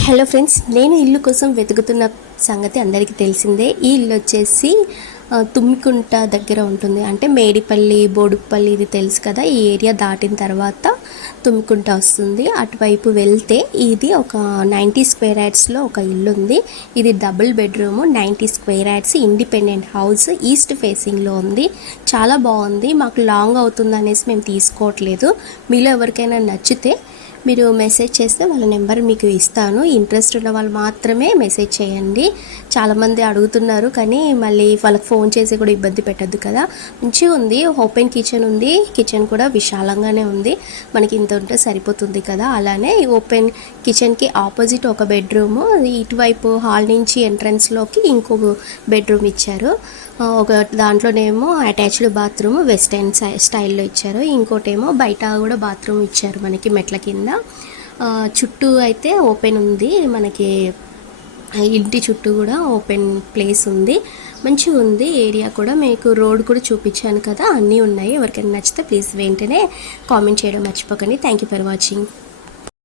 Hello friends నేను ఇల్లు కోసం వెతుకుతున్న సంగతి అందరికీ తెలిసిందే. ఈ ఇల్లు వచ్చేసి తుమ్మికుంట దగ్గర ఉంటుంది. అంటే మేడిపల్లి బోడుపల్లి ఇది తెలుసు కదా. ఈ ఏరియా దాటిన తర్వాత తుమ్మికుంట వస్తుంది. అటువైపు వెళ్తే ఇది ఒక నైంటీ స్క్వేర్ యాడ్స్లో ఒక ఇల్లు ఉంది. ఇది double bedroom ninety square yards independent house east ఫేసింగ్లో ఉంది. చాలా బాగుంది. మాకు లాంగ్ అవుతుంది అనేసి మేము తీసుకోవట్లేదు. మీలో ఎవరికైనా నచ్చితే మీరు మెసేజ్ చేస్తే వాళ్ళ నెంబర్ మీకు ఇస్తాను. ఇంట్రెస్ట్ ఉన్న వాళ్ళు మాత్రమే మెసేజ్ చేయండి. చాలామంది అడుగుతున్నారు కానీ మళ్ళీ వాళ్ళకి ఫోన్ చేసి కూడా ఇబ్బంది పెట్టద్దు కదా. మంచిగా ఉంది. ఓపెన్ కిచెన్ ఉంది. కిచెన్ కూడా విశాలంగానే ఉంది. మనకి ఇంత ఉంటే సరిపోతుంది కదా. అలానే ఓపెన్ కిచెన్కి ఆపోజిట్ ఒక బెడ్రూమ్ ఇటువైపు హాల్ నుంచి ఎంట్రన్స్లోకి ఇంకో బెడ్రూమ్ ఇచ్చారు. ఒక దాంట్లోనేమో అటాచ్డ్ బాత్రూమ్ వెస్టర్న్ స్టైల్లో ఇచ్చారు. ఇంకోటేమో బయట కూడా బాత్రూమ్ ఇచ్చారు మనకి మెట్ల కింద. చుట్టూ అయితే ఓపెన్ ఉంది. మనకి ఇంటి చుట్టూ కూడా ఓపెన్ ప్లేస్ ఉంది. మంచిగా ఉంది. ఏరియా కూడా మీకు రోడ్ కూడా చూపించాను కదా. అన్నీ ఉన్నాయి. ఎవరికైనా నచ్చితే ప్లీజ్ వెంటనే కామెంట్ చేయడం మర్చిపోకండి. Thank you for watching